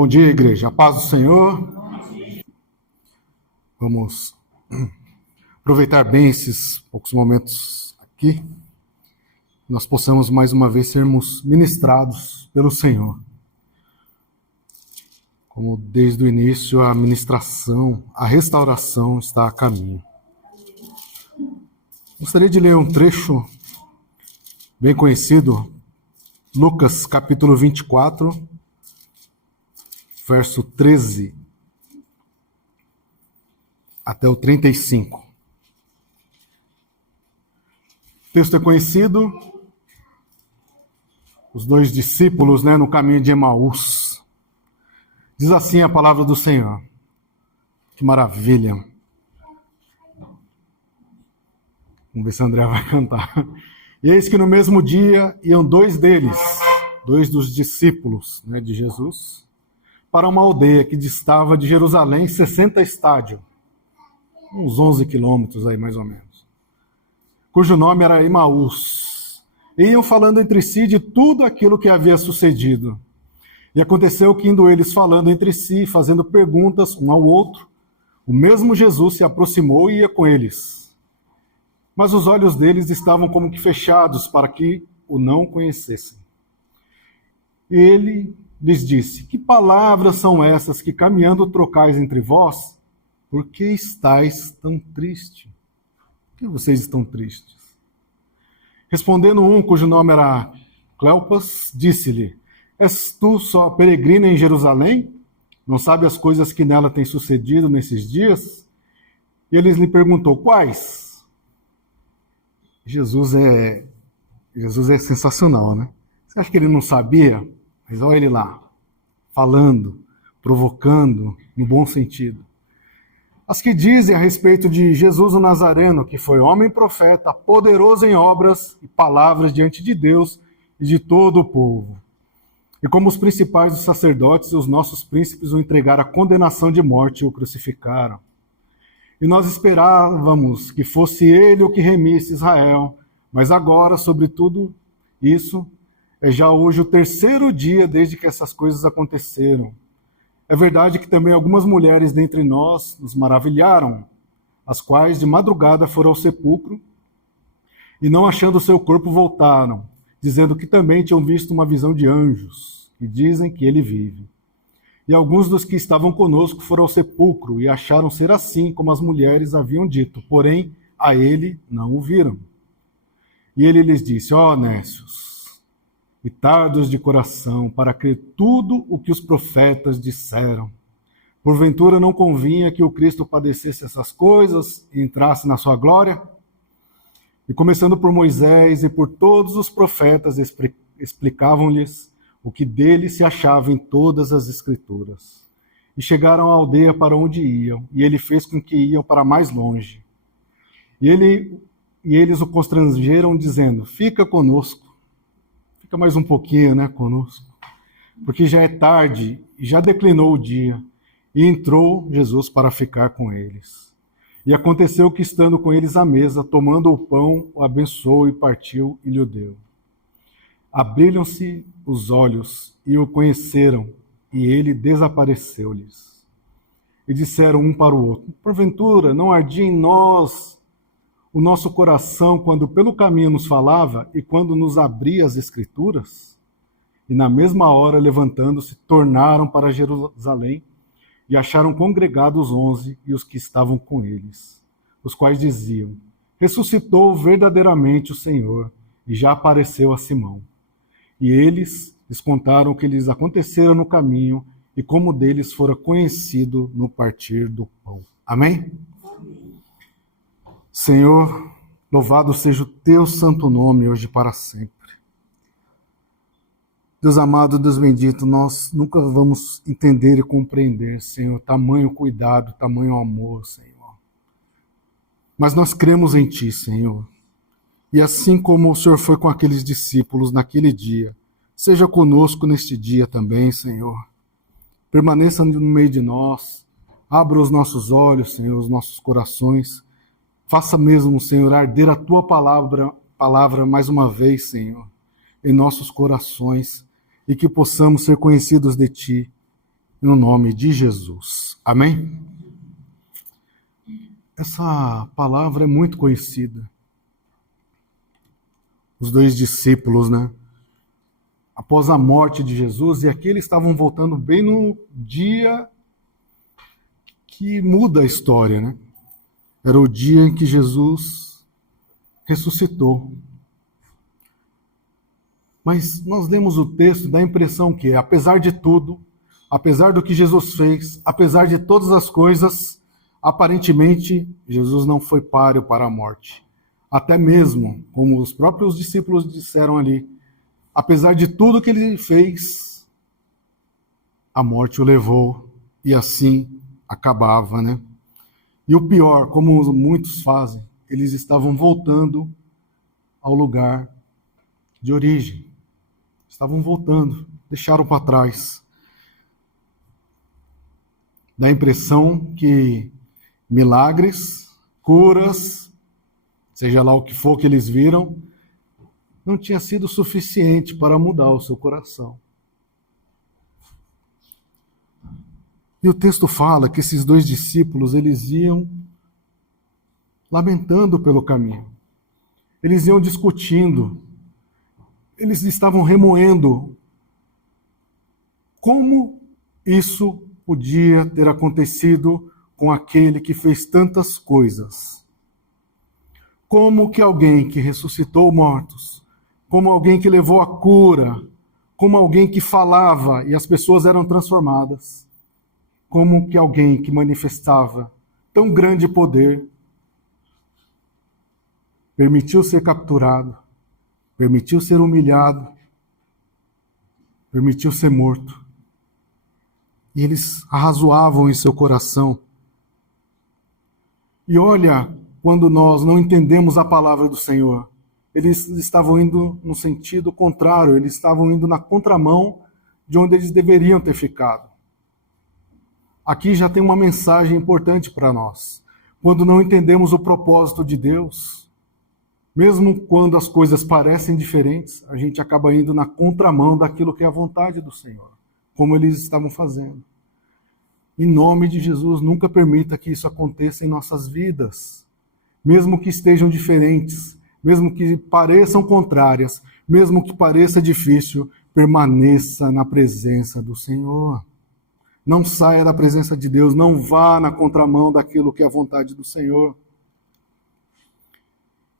Bom dia, igreja. A paz do Senhor. Vamos aproveitar bem esses poucos momentos aqui. Nós possamos mais uma vez sermos ministrados pelo Senhor. Como desde o início a ministração, a restauração está a caminho. Gostaria de ler um trecho bem conhecido, Lucas capítulo 24, verso 13 até o 35. O texto é conhecido, os dois discípulos, no caminho de Emaús. Diz assim a palavra do Senhor. Que maravilha. Vamos ver se a André vai cantar. E eis que no mesmo dia iam dois deles, dois dos discípulos de Jesus, para uma aldeia que distava de Jerusalém 60 estádios, uns 11 quilômetros aí mais ou menos, cujo nome era Emaús. E iam falando entre si de tudo aquilo que havia sucedido. E aconteceu que, indo eles falando entre si, fazendo perguntas um ao outro, o mesmo Jesus se aproximou e ia com eles. Mas os olhos deles estavam como que fechados para que o não conhecessem. E ele lhes disse: que palavras são essas que caminhando trocais entre vós? Por que estáis tão tristes? Por que vocês estão tristes? Respondendo um, cujo nome era Cleopas, disse-lhe: és tu só peregrina em Jerusalém? Não sabe as coisas que nela têm sucedido nesses dias? E ele lhe perguntou: quais? Jesus é sensacional, né? Você acha que ele não sabia? Mas olha ele lá, falando, provocando, no bom sentido. As que dizem a respeito de Jesus o Nazareno, que foi homem profeta, poderoso em obras e palavras diante de Deus e de todo o povo. E como os principais dos sacerdotes e os nossos príncipes o entregaram à condenação de morte e o crucificaram. E nós esperávamos que fosse ele o que remisse Israel, mas agora, sobretudo isso, é já hoje o terceiro dia desde que essas coisas aconteceram. É verdade que também algumas mulheres dentre nós nos maravilharam, as quais de madrugada foram ao sepulcro e, não achando o seu corpo, voltaram, dizendo que também tinham visto uma visão de anjos, e dizem que ele vive. E alguns dos que estavam conosco foram ao sepulcro e acharam ser assim como as mulheres haviam dito, porém a ele não o viram. E ele lhes disse: ó nécios, e tardos de coração, para crer tudo o que os profetas disseram. Porventura não convinha que o Cristo padecesse essas coisas e entrasse na sua glória? E começando por Moisés e por todos os profetas, explicavam-lhes o que dele se achava em todas as Escrituras. E chegaram à aldeia para onde iam, e ele fez com que iam para mais longe. E eles o constrangeram, dizendo: fica conosco. Fica mais um pouquinho, conosco, porque já é tarde e já declinou o dia. E entrou Jesus para ficar com eles. E aconteceu que, estando com eles à mesa, tomando o pão, o abençoou e partiu e lhe deu. Abriram-se os olhos e o conheceram, e ele desapareceu-lhes. E disseram um para o outro: porventura não ardia em nós o nosso coração quando pelo caminho nos falava e quando nos abria as Escrituras? E na mesma hora, levantando-se, tornaram para Jerusalém e acharam congregados os 11 e os que estavam com eles, os quais diziam: ressuscitou verdadeiramente o Senhor e já apareceu a Simão. E eles lhes contaram o que lhes acontecera no caminho e como deles fora conhecido no partir do pão. Amém? Senhor, louvado seja o teu santo nome hoje e para sempre. Deus amado, Deus bendito, nós nunca vamos entender e compreender, Senhor, tamanho cuidado, tamanho amor, Senhor. Mas nós cremos em Ti, Senhor. E assim como o Senhor foi com aqueles discípulos naquele dia, seja conosco neste dia também, Senhor. Permaneça no meio de nós, abra os nossos olhos, Senhor, os nossos corações. Faça mesmo, Senhor, arder a Tua palavra mais uma vez, Senhor, em nossos corações, e que possamos ser conhecidos de Ti no nome de Jesus. Amém? Essa palavra é muito conhecida. Os dois discípulos, né? Após a morte de Jesus, e aqui eles estavam voltando bem no dia que muda a história, né? Era o dia em que Jesus ressuscitou. Mas nós lemos o texto, dá a impressão que, apesar de tudo, apesar do que Jesus fez, apesar de todas as coisas, aparentemente Jesus não foi páreo para a morte. Até mesmo, como os próprios discípulos disseram ali, apesar de tudo que ele fez, a morte o levou e assim acabava, né? E o pior, como muitos fazem, eles estavam voltando ao lugar de origem. Estavam voltando, deixaram para trás. Dá a impressão que milagres, curas, seja lá o que for que eles viram, não tinha sido suficiente para mudar o seu coração. E o texto fala que esses dois discípulos, eles iam lamentando pelo caminho. Eles iam discutindo. Eles estavam remoendo como isso podia ter acontecido com aquele que fez tantas coisas. Como que alguém que ressuscitou mortos, como alguém que levou a cura, como alguém que falava e as pessoas eram transformadas, como que alguém que manifestava tão grande poder permitiu ser capturado, permitiu ser humilhado, permitiu ser morto. E eles arrazoavam em seu coração. E olha, quando nós não entendemos a palavra do Senhor, eles estavam indo no sentido contrário, eles estavam indo na contramão de onde eles deveriam ter ficado. Aqui já tem uma mensagem importante para nós. Quando não entendemos o propósito de Deus, mesmo quando as coisas parecem diferentes, a gente acaba indo na contramão daquilo que é a vontade do Senhor, como eles estavam fazendo. Em nome de Jesus, nunca permita que isso aconteça em nossas vidas. Mesmo que estejam diferentes, mesmo que pareçam contrárias, mesmo que pareça difícil, permaneça na presença do Senhor. Não saia da presença de Deus, não vá na contramão daquilo que é a vontade do Senhor.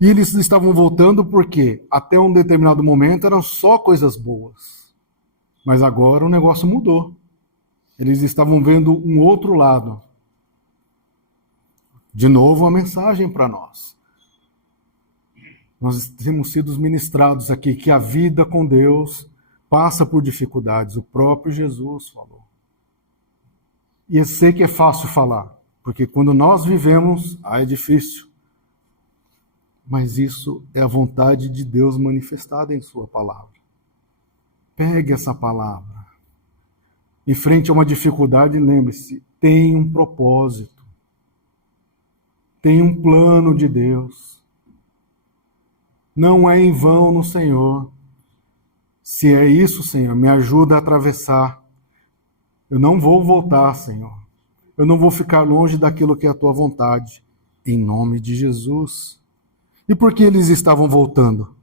E eles estavam voltando porque até um determinado momento eram só coisas boas. Mas agora o negócio mudou. Eles estavam vendo um outro lado. De novo, uma mensagem para nós. Nós temos sido ministrados aqui que a vida com Deus passa por dificuldades. O próprio Jesus falou. E eu sei que é fácil falar, porque quando nós vivemos, é difícil. Mas isso é a vontade de Deus manifestada em sua palavra. Pegue essa palavra. Em frente a uma dificuldade, lembre-se, tem um propósito. Tem um plano de Deus. Não é em vão no Senhor. Se é isso, Senhor, me ajuda a atravessar. Eu não vou voltar, Senhor. Eu não vou ficar longe daquilo que é a tua vontade. Em nome de Jesus. E por que eles estavam voltando?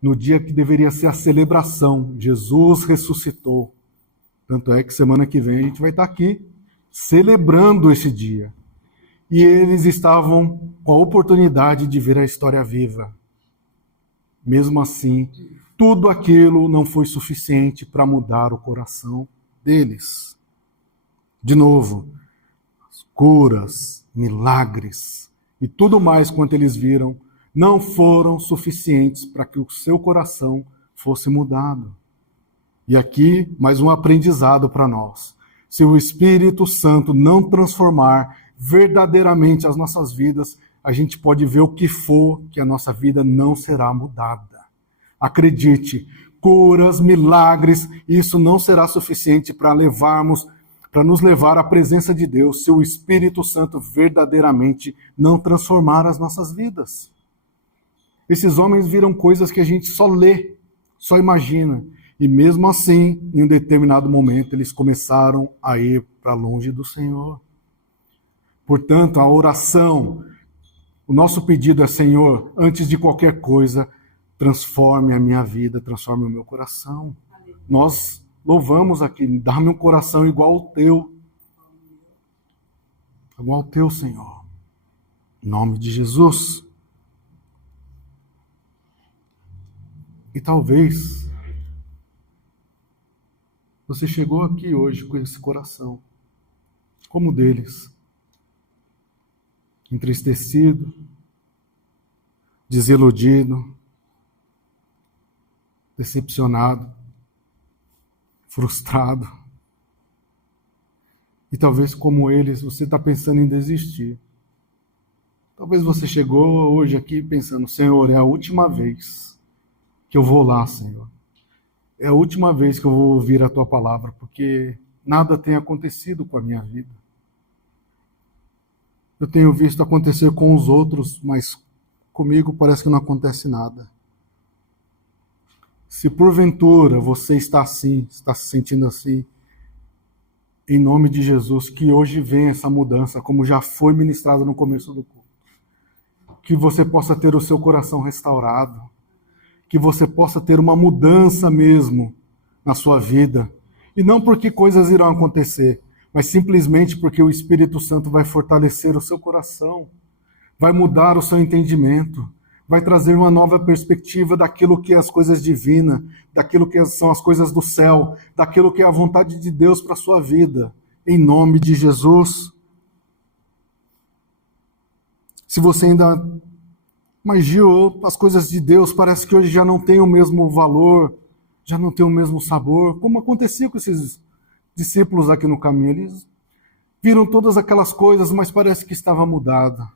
No dia que deveria ser a celebração, Jesus ressuscitou. Tanto é que semana que vem a gente vai estar aqui celebrando esse dia. E eles estavam com a oportunidade de ver a história viva. Mesmo assim, tudo aquilo não foi suficiente para mudar o coração deles. De novo, as curas, milagres e tudo mais quanto eles viram não foram suficientes para que o seu coração fosse mudado. E aqui, mais um aprendizado para nós. Se o Espírito Santo não transformar verdadeiramente as nossas vidas, a gente pode ver o que for, que a nossa vida não será mudada. Acredite, curas, milagres, isso não será suficiente para nos levar à presença de Deus, se o Espírito Santo verdadeiramente não transformar as nossas vidas. Esses homens viram coisas que a gente só lê, só imagina. E mesmo assim, em um determinado momento, eles começaram a ir para longe do Senhor. Portanto, a oração, o nosso pedido é: Senhor, antes de qualquer coisa, transforme a minha vida, transforme o meu coração. Nós louvamos aqui: dá-me um coração igual ao teu. Igual ao teu, Senhor. Em nome de Jesus. E talvez você chegou aqui hoje com esse coração, como o deles, entristecido, desiludido, decepcionado, frustrado. E talvez, como eles, você está pensando em desistir. Talvez você chegou hoje aqui pensando: Senhor, é a última vez que eu vou lá, Senhor. É a última vez que eu vou ouvir a Tua palavra, porque nada tem acontecido com a minha vida. Eu tenho visto acontecer com os outros, mas comigo parece que não acontece nada. Se porventura você está assim, está se sentindo assim, em nome de Jesus, que hoje venha essa mudança, como já foi ministrado no começo do culto. Que você possa ter o seu coração restaurado, que você possa ter uma mudança mesmo na sua vida. E não porque coisas irão acontecer, mas simplesmente porque o Espírito Santo vai fortalecer o seu coração, vai mudar o seu entendimento, vai trazer uma nova perspectiva daquilo que é as coisas divinas, daquilo que são as coisas do céu, daquilo que é a vontade de Deus para a sua vida, em nome de Jesus. Se você ainda... Mas Gil, as coisas de Deus parece que hoje já não tem o mesmo valor, já não tem o mesmo sabor, como acontecia com esses discípulos aqui no caminho. Eles viram todas aquelas coisas, mas parece que estava mudada.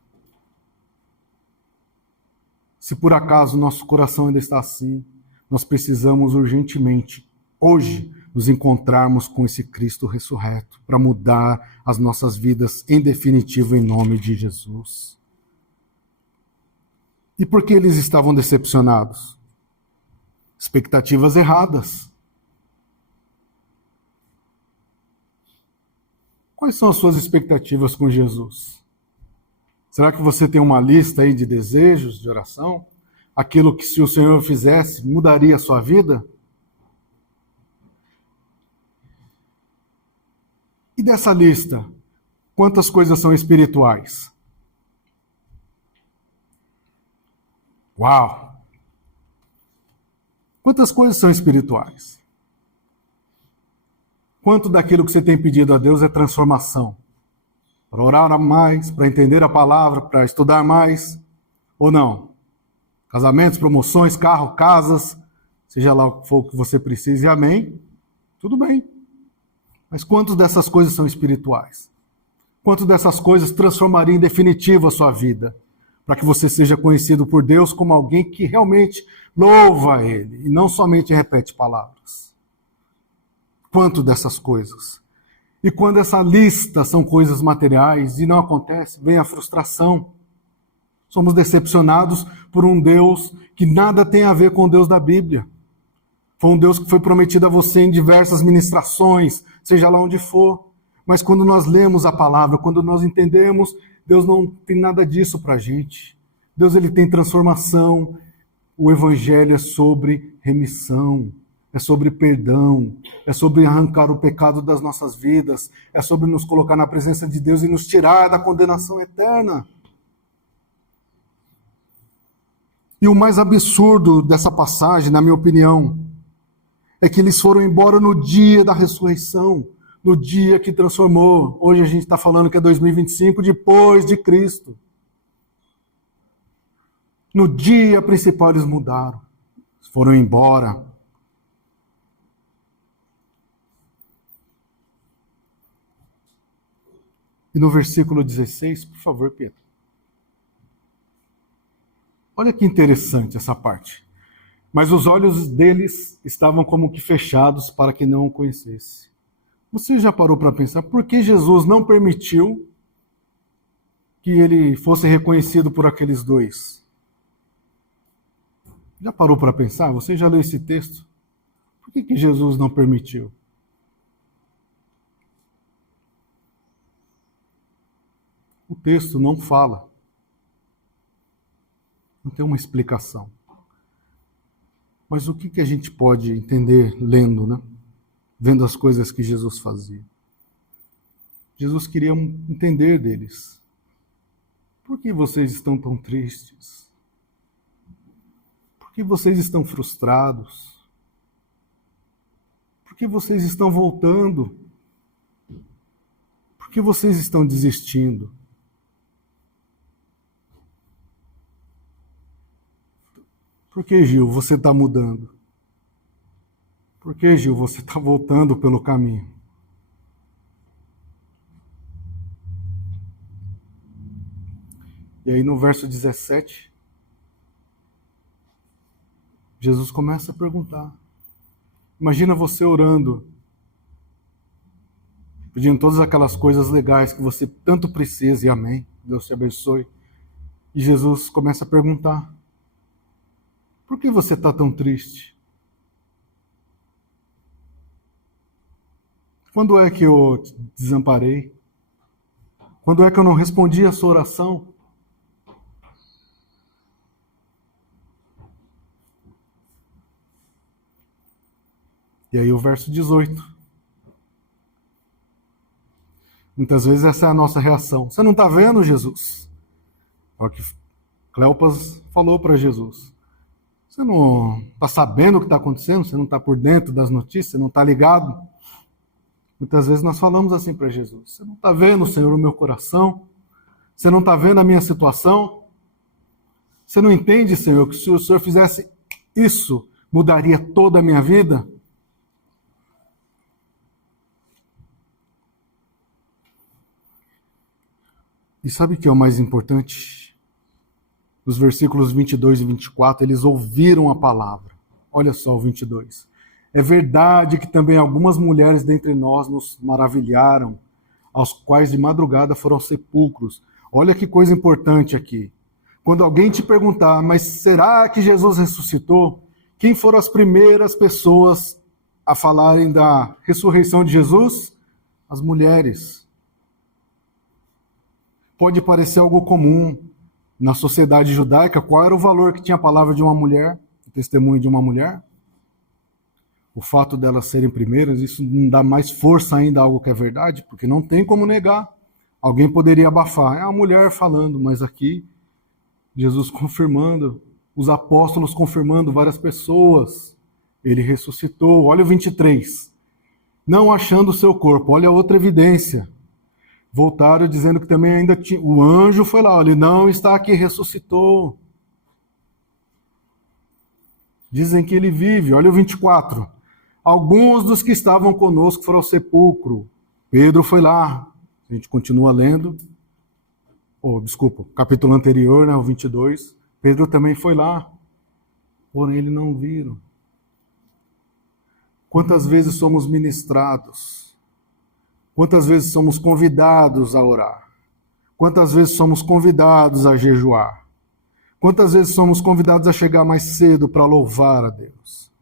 Se por acaso nosso coração ainda está assim, nós precisamos urgentemente, hoje, nos encontrarmos com esse Cristo ressurreto, para mudar as nossas vidas em definitivo, em nome de Jesus. E por que eles estavam decepcionados? Expectativas erradas. Quais são as suas expectativas com Jesus? Será que você tem uma lista aí de desejos, de oração? Aquilo que, se o Senhor fizesse, mudaria a sua vida? E dessa lista, quantas coisas são espirituais? Uau! Quantas coisas são espirituais? Quanto daquilo que você tem pedido a Deus é transformação? Para orar mais, para entender a palavra, para estudar mais? Ou não? Casamentos, promoções, carro, casas, seja lá o que for que você precise, amém? Tudo bem. Mas quantas dessas coisas são espirituais? Quantas dessas coisas transformariam em definitivo a sua vida? Para que você seja conhecido por Deus como alguém que realmente louva a Ele e não somente repete palavras. Quanto dessas coisas? E quando essa lista são coisas materiais e não acontece, vem a frustração. Somos decepcionados por um Deus que nada tem a ver com o Deus da Bíblia. Foi um Deus que foi prometido a você em diversas ministrações, seja lá onde for. Mas quando nós lemos a palavra, quando nós entendemos, Deus não tem nada disso para a gente. Deus, ele tem transformação. O Evangelho é sobre remissão, é sobre perdão, é sobre arrancar o pecado das nossas vidas, é sobre nos colocar na presença de Deus e nos tirar da condenação eterna. E o mais absurdo dessa passagem, na minha opinião, é que eles foram embora no dia da ressurreição, no dia que transformou. Hoje a gente está falando que é 2025, depois de Cristo. No dia principal eles mudaram, foram embora. E no versículo 16, por favor, Pedro. Olha que interessante essa parte. Mas os olhos deles estavam como que fechados para que não o conhecesse. Você já parou para pensar por que Jesus não permitiu que ele fosse reconhecido por aqueles dois? Já parou para pensar? Você já leu esse texto? Por que Jesus não permitiu? O texto não fala. Não tem uma explicação. Mas o que a gente pode entender lendo, né? Vendo as coisas que Jesus fazia? Jesus queria entender deles. Por que vocês estão tão tristes? Por que vocês estão frustrados? Por que vocês estão voltando? Por que vocês estão desistindo? Por que, Gil, você está mudando? Por que, Gil, você está voltando pelo caminho? E aí no verso 17, Jesus começa a perguntar. Imagina você orando, pedindo todas aquelas coisas legais que você tanto precisa, e amém, Deus te abençoe. E Jesus começa a perguntar, por que você está tão triste? Quando é que eu te desamparei? Quando é que eu não respondi a sua oração? E aí o verso 18. Muitas vezes essa é a nossa reação. Você não está vendo, Jesus? É o que Cleopas falou para Jesus. Você não está sabendo o que está acontecendo? Você não está por dentro das notícias? Você não está ligado? Muitas vezes nós falamos assim para Jesus. Você não está vendo, Senhor, o meu coração? Você não está vendo a minha situação? Você não entende, Senhor, que se o Senhor fizesse isso, mudaria toda a minha vida? E sabe o que é o mais importante? Os versículos 22 e 24, eles ouviram a palavra. Olha só o 22. É verdade que também algumas mulheres dentre nós nos maravilharam, aos quais de madrugada foram aos sepulcros. Olha que coisa importante aqui. Quando alguém te perguntar, mas será que Jesus ressuscitou? Quem foram as primeiras pessoas a falarem da ressurreição de Jesus? As mulheres. Pode parecer algo comum na sociedade judaica. Qual era o valor que tinha a palavra de uma mulher, o testemunho de uma mulher? O fato delas serem primeiras, isso não dá mais força ainda a algo que é verdade, porque não tem como negar. Alguém poderia abafar. É a mulher falando, mas aqui Jesus confirmando, os apóstolos confirmando, várias pessoas. Ele ressuscitou. Olha o 23. Não achando o seu corpo. Olha outra evidência. Voltaram dizendo que também ainda tinha... O anjo foi lá, ele não está aqui, ressuscitou. Dizem que ele vive. Olha o 24. Alguns dos que estavam conosco foram ao sepulcro. Pedro foi lá. A gente continua lendo. Desculpa, capítulo anterior, né, o 22. Pedro também foi lá. Porém, eles não viram. Quantas vezes somos ministrados? Quantas vezes somos convidados a orar? Quantas vezes somos convidados a jejuar? Quantas vezes somos convidados a chegar mais cedo para louvar a Deus?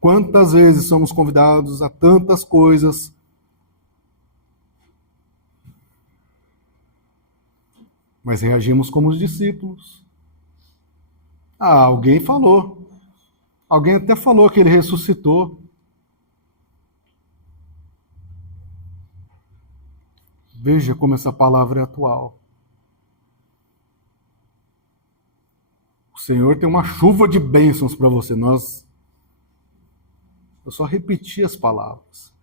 Quantas vezes somos convidados a tantas coisas? Mas reagimos como os discípulos. Alguém falou. Alguém até falou que ele ressuscitou. Veja como essa palavra é atual. O Senhor tem uma chuva de bênçãos para você. Eu só repeti as palavras.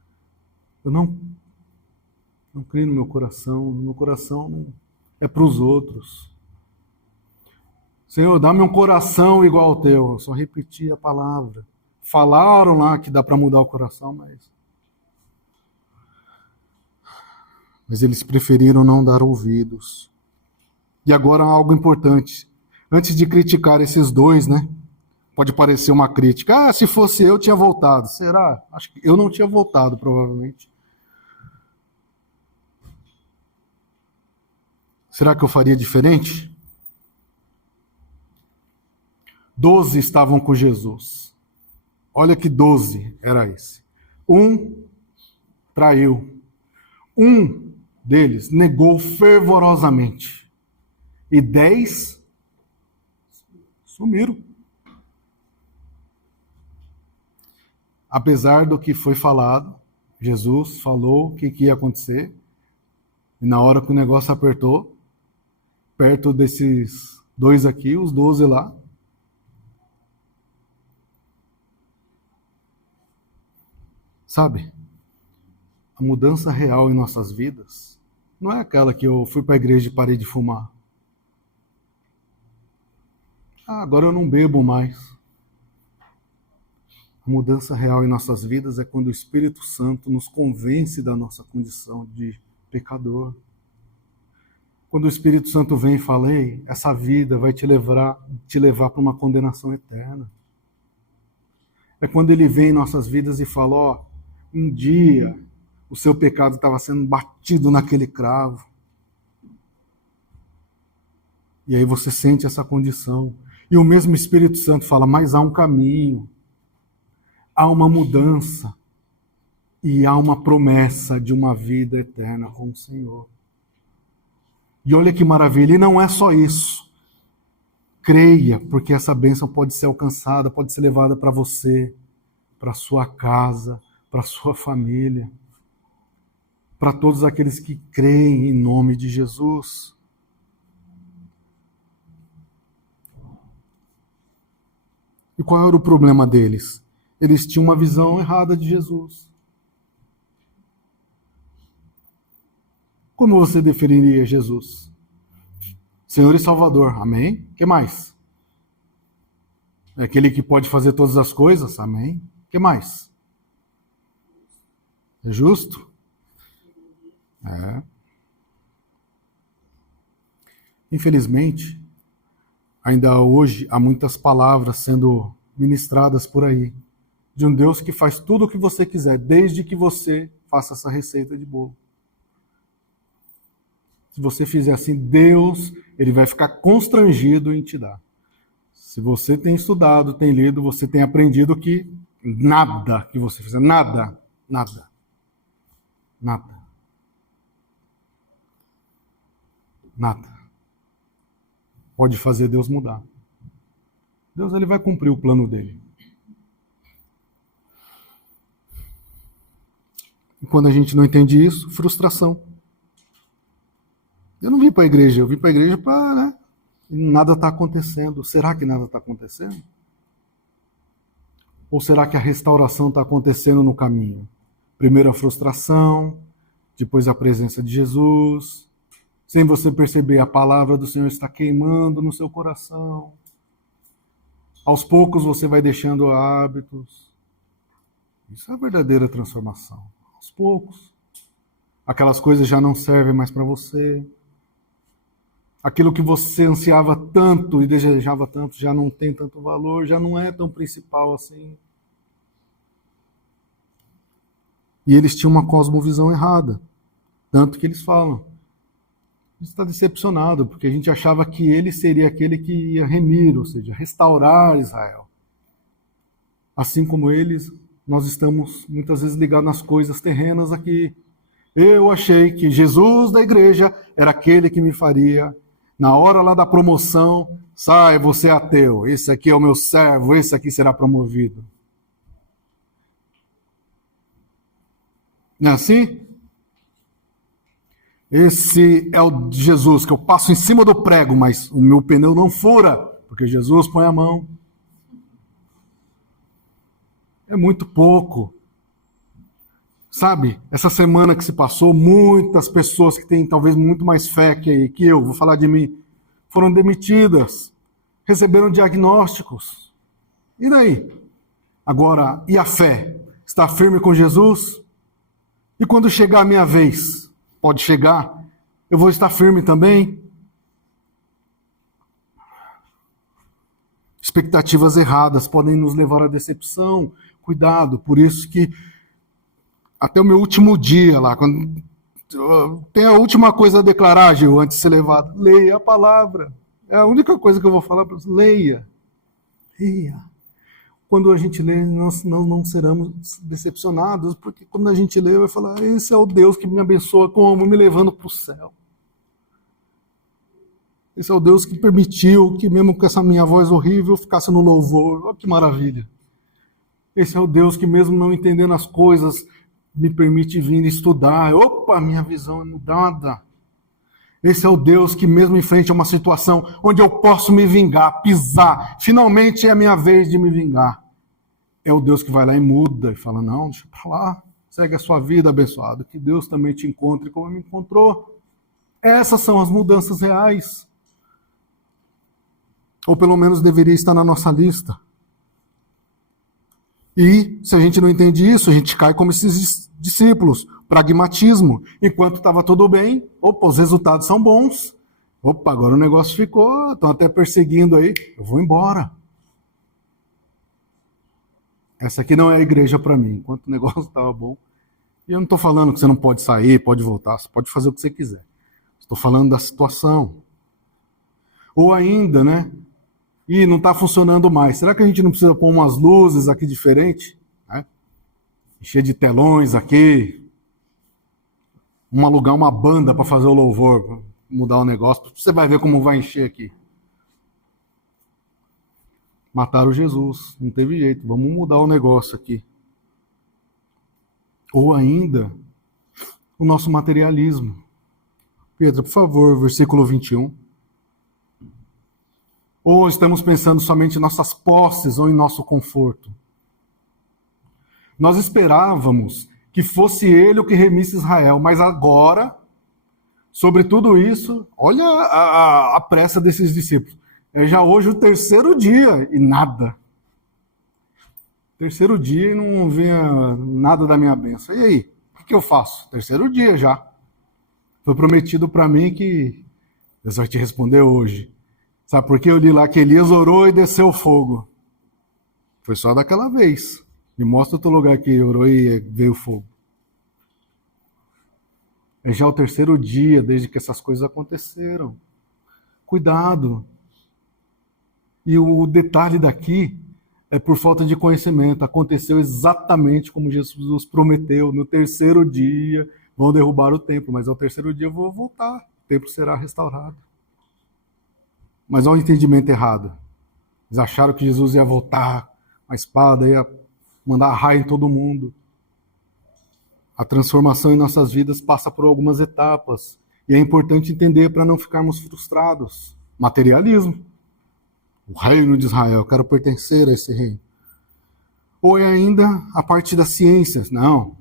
Eu não creio no meu coração não é para os outros. Senhor, dá-me um coração igual ao teu. Eu só repeti a palavra. Falaram lá que dá para mudar o coração, mas eles preferiram não dar ouvidos. E agora algo importante. Antes de criticar esses dois, né? Pode parecer uma crítica. Se fosse eu, tinha voltado. Será? Acho que eu não tinha voltado, provavelmente. Será que eu faria diferente? 12 estavam com Jesus. Olha que 12 era esse. Um traiu. Um deles negou fervorosamente. E 10 sumiram. Apesar do que foi falado, Jesus falou o que ia acontecer. E na hora que o negócio apertou, perto desses 2 aqui, os 12 lá, sabe? A mudança real em nossas vidas não é aquela que eu fui para a igreja e parei de fumar. Agora eu não bebo mais. A mudança real em nossas vidas é quando o Espírito Santo nos convence da nossa condição de pecador. Quando o Espírito Santo vem e fala, ei, essa vida vai te levar para uma condenação eterna. É quando ele vem em nossas vidas e fala, ó, um dia o seu pecado estava sendo batido naquele cravo. E aí você sente essa condição. E o mesmo Espírito Santo fala, mas há um caminho, há uma mudança e há uma promessa de uma vida eterna com o Senhor. E olha que maravilha, e não é só isso. Creia, porque essa bênção pode ser alcançada, pode ser levada para você, para sua casa, para sua família, para todos aqueles que creem em nome de Jesus. E qual era o problema deles? Eles tinham uma visão errada de Jesus. Como você definiria Jesus? Senhor e Salvador, amém? O que mais? É aquele que pode fazer todas as coisas, amém? O que mais? É justo? É. Infelizmente, ainda hoje há muitas palavras sendo ministradas por aí, de um Deus que faz tudo o que você quiser, desde que você faça essa receita de bolo. Se você fizer assim, Deus, ele vai ficar constrangido em te dar. Se você tem estudado, tem lido, você tem aprendido que nada que você fizer, nada, pode fazer Deus mudar. Deus, ele vai cumprir o plano dele. E quando a gente não entende isso, frustração. Eu não vim para a igreja, eu vim para a igreja para... nada está acontecendo. Será que nada está acontecendo? Ou será que a restauração está acontecendo no caminho? Primeiro a frustração, depois a presença de Jesus. Sem você perceber, a palavra do Senhor está queimando no seu coração. Aos poucos você vai deixando hábitos. Isso é a verdadeira transformação. Aos poucos. Aquelas coisas já não servem mais para você. Aquilo que você ansiava tanto e desejava tanto já não tem tanto valor, já não é tão principal assim. E eles tinham uma cosmovisão errada. Tanto que eles falam. A gente está decepcionado, porque a gente achava que ele seria aquele que ia remir, ou seja, restaurar Israel. Assim como eles, nós estamos muitas vezes ligados nas coisas terrenas aqui. Eu achei que Jesus da igreja era aquele que me faria, na hora lá da promoção, sai, você é ateu, esse aqui é o meu servo, esse aqui será promovido. Não é assim? Esse é o Jesus, que eu passo em cima do prego, mas o meu pneu não fura, porque Jesus põe a mão. É muito pouco. Sabe, essa semana que se passou, muitas pessoas que têm talvez muito mais fé que eu, vou falar de mim, foram demitidas, receberam diagnósticos. E daí? Agora, e a fé? Está firme com Jesus? E quando chegar a minha vez, pode chegar, eu vou estar firme também? Expectativas erradas podem nos levar à decepção. Cuidado, por isso que até o meu último dia lá, quando tem a última coisa a declarar, Gil, antes de ser levado, leia a palavra. É a única coisa que eu vou falar para você. Leia. quando a gente lê, nós não seremos decepcionados, porque quando a gente lê, vai falar, esse é o Deus que me abençoa como? Me levando para o céu. Esse é o Deus que permitiu que mesmo com essa minha voz horrível, eu ficasse no louvor. Olha que maravilha. Esse é o Deus que mesmo não entendendo as coisas, me permite vir estudar. Opa, minha visão é mudada. Esse é o Deus que mesmo em frente a uma situação onde eu posso me vingar, pisar, finalmente é a minha vez de me vingar. É o Deus que vai lá e muda e fala, não, deixa pra lá, segue a sua vida, abençoado, que Deus também te encontre como me encontrou. Essas são as mudanças reais. Ou pelo menos deveria estar na nossa lista. E se a gente não entende isso, a gente cai como esses discípulos, pragmatismo. Enquanto estava tudo bem, opa, os resultados são bons. Opa, agora o negócio ficou, estão até perseguindo aí, eu vou embora. Essa aqui não é a igreja para mim, enquanto o negócio estava bom. E eu não estou falando que você não pode sair, pode voltar, você pode fazer o que você quiser. Estou falando da situação. Ou ainda, né? E não está funcionando mais. Será que a gente não precisa pôr umas luzes aqui diferentes? Né? Encher de telões aqui. Vamos alugar uma banda para fazer o louvor, mudar o negócio. Você vai ver como vai encher aqui. Mataram Jesus, não teve jeito. Vamos mudar o negócio aqui. Ou ainda, o nosso materialismo. Pedro, por favor, versículo 21. Ou estamos pensando somente em nossas posses ou em nosso conforto? Nós esperávamos que fosse ele o que remisse Israel, mas agora, sobre tudo isso, olha a pressa desses discípulos. É já hoje o terceiro dia e nada. Terceiro dia e não vinha nada da minha bênção. E aí, o que eu faço? Terceiro dia já. Foi prometido para mim que Deus vai te responder hoje. Sabe por que eu li lá que Elias orou e desceu fogo? Foi só daquela vez. Me mostra outro lugar que orou e veio fogo. É já o terceiro dia desde que essas coisas aconteceram. Cuidado. E o detalhe daqui é por falta de conhecimento. Aconteceu exatamente como Jesus prometeu. No terceiro dia vão derrubar o templo, mas ao terceiro dia eu vou voltar. O templo será restaurado. Mas olha o entendimento errado. Eles acharam que Jesus ia voltar, a espada ia mandar raio em todo mundo. A transformação em nossas vidas passa por algumas etapas. E é importante entender para não ficarmos frustrados. Materialismo. O reino de Israel, eu quero pertencer a esse reino. Ou é ainda a parte das ciências. Não.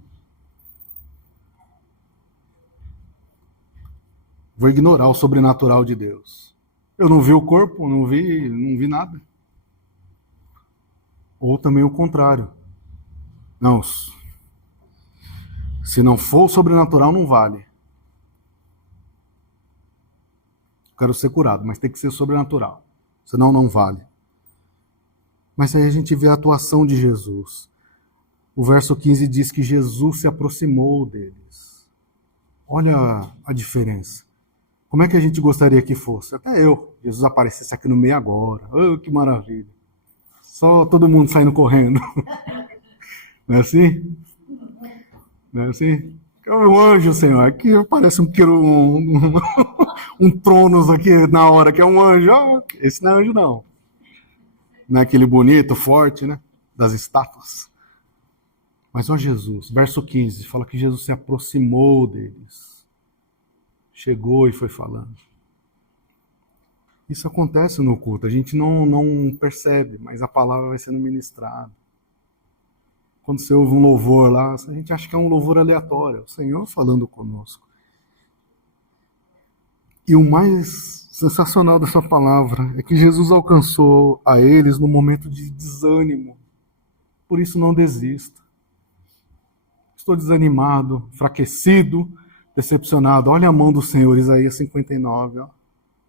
Vou ignorar o sobrenatural de Deus. Eu não vi o corpo, não vi nada. Ou também o contrário. Não, se não for o sobrenatural, não vale. Eu quero ser curado, mas tem que ser sobrenatural. Senão não vale. Mas aí a gente vê a atuação de Jesus. O verso 15 diz que Jesus se aproximou deles. Olha a diferença. Como é que a gente gostaria que fosse? Até eu. Jesus aparecesse aqui no meio agora. Oh, que maravilha. Só todo mundo saindo correndo. Não é assim? Não é assim? É um anjo, Senhor. Aqui parece um tronos aqui na hora, que é um anjo. Oh, esse não é anjo, não. Não é aquele bonito, forte, né? Das estátuas. Mas olha Jesus, verso 15, fala que Jesus se aproximou deles. Chegou e foi falando. Isso acontece no culto, a gente não percebe, mas a palavra vai sendo ministrada. Quando você ouve um louvor lá, a gente acha que é um louvor aleatório, o Senhor falando conosco. E o mais sensacional dessa palavra é que Jesus alcançou a eles no momento de desânimo. Por isso não desista. Estou desanimado, enfraquecido, decepcionado. Olha a mão do Senhor, Isaías 59, ó,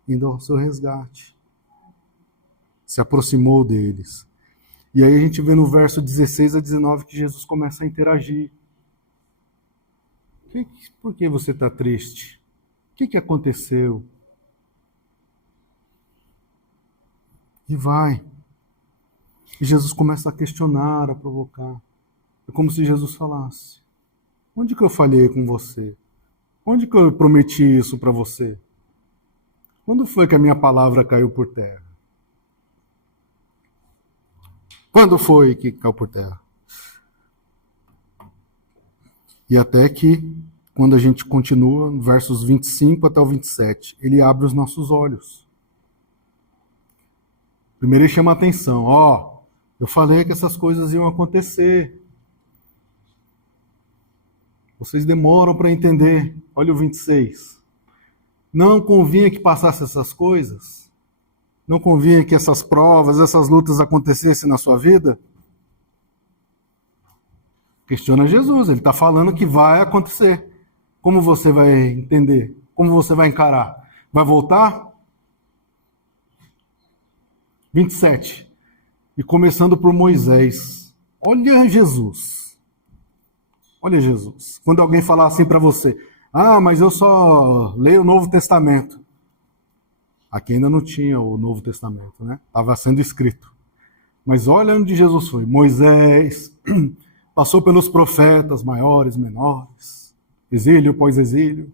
indo ao seu resgate. Se aproximou deles. E aí a gente vê no verso 16 a 19 que Jesus começa a interagir. Por que você está triste? O que aconteceu? E vai. E Jesus começa a questionar, a provocar. É como se Jesus falasse: onde que eu falhei com você? Onde que eu prometi isso para você? Quando foi que a minha palavra caiu por terra? Quando foi que caiu por terra? E até que, quando a gente continua, versos 25 até o 27, ele abre os nossos olhos. Primeiro ele chama a atenção: ó, eu falei que essas coisas iam acontecer. Vocês demoram para entender. Olha o 26. Não convinha que passasse essas coisas? Não convinha que essas provas, essas lutas acontecessem na sua vida? Questiona Jesus, ele está falando que vai acontecer. Como você vai entender? Como você vai encarar? Vai voltar? 27. E começando por Moisés. Olha Jesus. Olha Jesus. Quando alguém falar assim para você: ah, mas eu só leio o Novo Testamento. Aqui ainda não tinha o Novo Testamento, né? Estava sendo escrito. Mas olha onde Jesus foi. Moisés passou pelos profetas maiores, menores, exílio após exílio,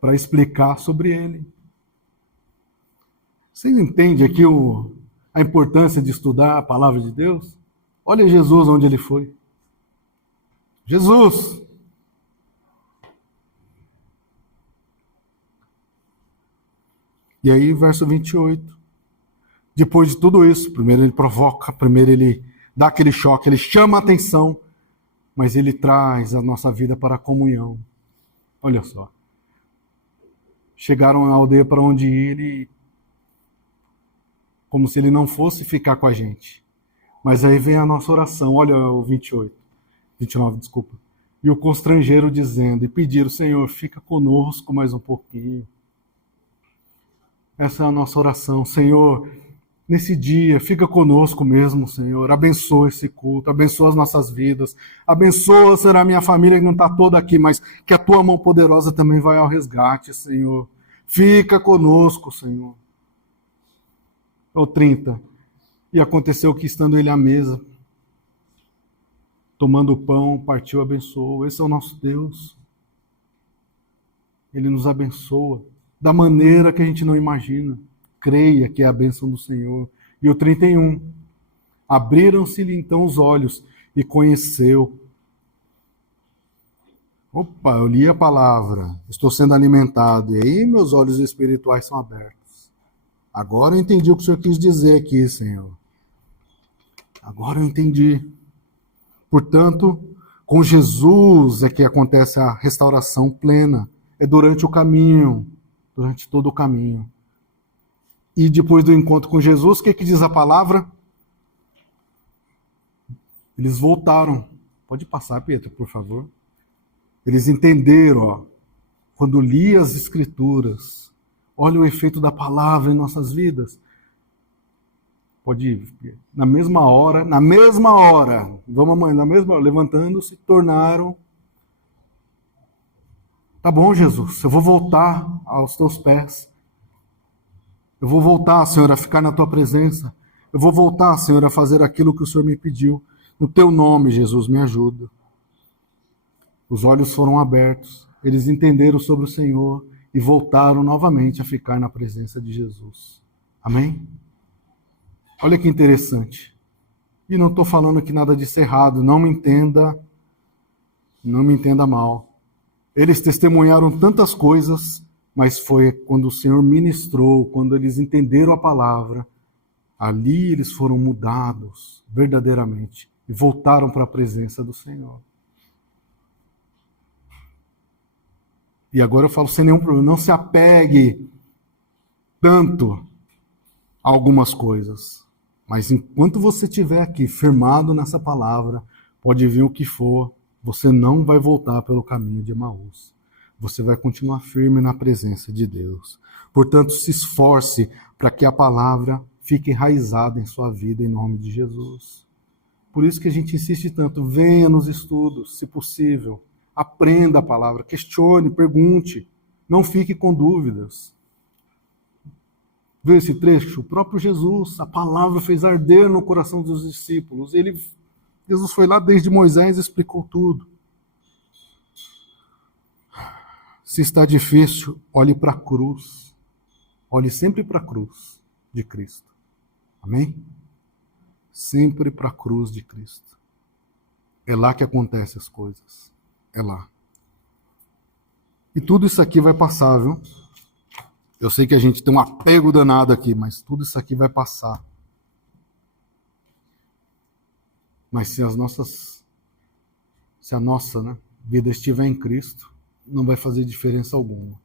para explicar sobre ele. Vocês entendem aqui a importância de estudar a palavra de Deus? Olha Jesus onde ele foi. Jesus! E aí, verso 28. Depois de tudo isso, primeiro ele provoca, primeiro ele dá aquele choque, ele chama a atenção, mas ele traz a nossa vida para a comunhão. Olha só. Chegaram à aldeia para onde ele, como se ele não fosse ficar com a gente. Mas aí vem a nossa oração, olha o 29, desculpa. E o constrangeram dizendo, e pediram: Senhor, fica conosco mais um pouquinho. Essa é a nossa oração. Senhor, nesse dia, fica conosco mesmo, Senhor. Abençoa esse culto, abençoa as nossas vidas. Abençoa, será a minha família que não está toda aqui, mas que a tua mão poderosa também vai ao resgate, Senhor. Fica conosco, Senhor. Ou 30. E aconteceu que, estando ele à mesa, tomando o pão, partiu, abençoou. Esse é o nosso Deus. Ele nos abençoa da maneira que a gente não imagina. Creia que é a bênção do Senhor. E o 31. Abriram-se-lhe então os olhos e conheceu. Opa, eu li a palavra, estou sendo alimentado, e aí meus olhos espirituais são abertos. Agora eu entendi o que o Senhor quis dizer aqui, Senhor. Agora eu entendi. Portanto, com Jesus é que acontece a restauração plena. É durante o caminho, durante todo o caminho. E depois do encontro com Jesus, o que diz a palavra? Eles voltaram. Pode passar, Pedro, por favor. Eles entenderam, ó, quando li as Escrituras, olha o efeito da palavra em nossas vidas. Pode ir. Na mesma hora, vamos amanhã, na mesma hora, levantando, se tornaram. Tá bom, Jesus, eu vou voltar aos teus pés. Eu vou voltar, Senhor, a ficar na tua presença. Eu vou voltar, Senhor, a fazer aquilo que o Senhor me pediu. No teu nome, Jesus, me ajuda. Os olhos foram abertos, eles entenderam sobre o Senhor e voltaram novamente a ficar na presença de Jesus. Amém? Olha que interessante. E não estou falando que nada disso é errado, não me entenda mal. Eles testemunharam tantas coisas, mas foi quando o Senhor ministrou, quando eles entenderam a palavra, ali eles foram mudados verdadeiramente e voltaram para a presença do Senhor. E agora eu falo sem nenhum problema, não se apegue tanto a algumas coisas. Mas enquanto você estiver aqui firmado nessa palavra, pode vir o que for, você não vai voltar pelo caminho de Emaús. Você vai continuar firme na presença de Deus. Portanto, se esforce para que a palavra fique enraizada em sua vida em nome de Jesus. Por isso que a gente insiste tanto, venha nos estudos, se possível. Aprenda a palavra, questione, pergunte, não fique com dúvidas. Viu esse trecho? O próprio Jesus, a palavra fez arder no coração dos discípulos. Jesus foi lá desde Moisés e explicou tudo. Se está difícil, olhe para a cruz. Olhe sempre para a cruz de Cristo. Amém? Sempre para a cruz de Cristo. É lá que acontecem as coisas. É lá. E tudo isso aqui vai passar, viu? Eu sei que a gente tem um apego danado aqui, mas tudo isso aqui vai passar. Mas se a nossa vida estiver em Cristo, não vai fazer diferença alguma.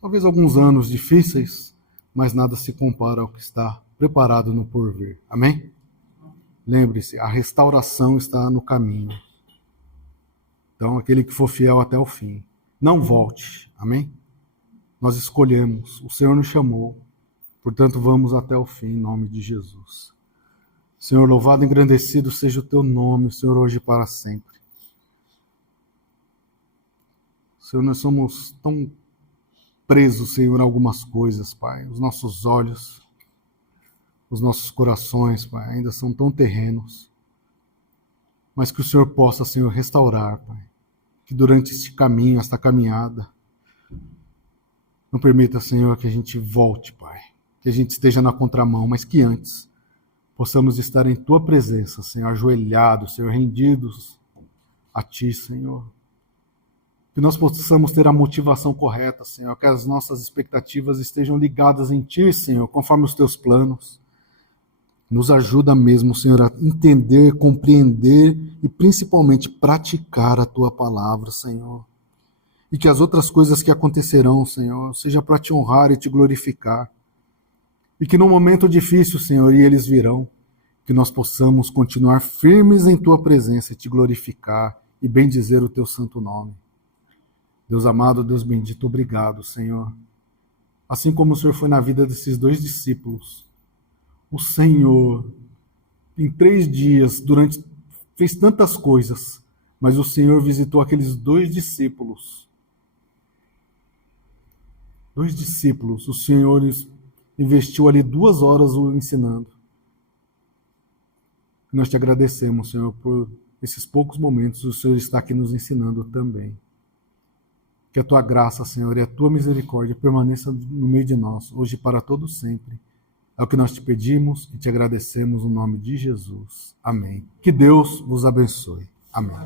Talvez alguns anos difíceis, mas nada se compara ao que está preparado no porvir. Amém? Lembre-se, a restauração está no caminho. Então, aquele que for fiel até o fim, não volte. Amém? Nós escolhemos, o Senhor nos chamou, portanto vamos até o fim, em nome de Jesus. Senhor, louvado e engrandecido seja o teu nome, Senhor, hoje e para sempre. Senhor, nós somos tão presos, Senhor, a algumas coisas, Pai. Os nossos olhos, os nossos corações, Pai, ainda são tão terrenos. Mas que o Senhor possa, Senhor, restaurar, Pai. Que durante este caminho, esta caminhada, não permita, Senhor, que a gente volte, Pai. Que a gente esteja na contramão, mas que antes possamos estar em Tua presença, Senhor, ajoelhados, Senhor, rendidos a Ti, Senhor. Que nós possamos ter a motivação correta, Senhor, que as nossas expectativas estejam ligadas em Ti, Senhor, conforme os Teus planos. Nos ajuda mesmo, Senhor, a entender, compreender e principalmente praticar a Tua palavra, Senhor. E que as outras coisas que acontecerão, Senhor, seja para Te honrar e Te glorificar. E que no momento difícil, Senhor, e eles virão, que nós possamos continuar firmes em Tua presença e Te glorificar e bendizer o Teu santo nome. Deus amado, Deus bendito, obrigado, Senhor. Assim como o Senhor foi na vida desses 2 discípulos, o Senhor, em 3 dias, fez tantas coisas, mas o Senhor visitou aqueles 2 discípulos. 2 discípulos, o Senhor investiu ali 2 horas o ensinando. Nós Te agradecemos, Senhor, por esses poucos momentos o Senhor está aqui nos ensinando também. Que a Tua graça, Senhor, e a Tua misericórdia permaneça no meio de nós, hoje e para todo sempre. É o que nós Te pedimos e Te agradecemos no nome de Jesus. Amém. Que Deus vos abençoe. Amém.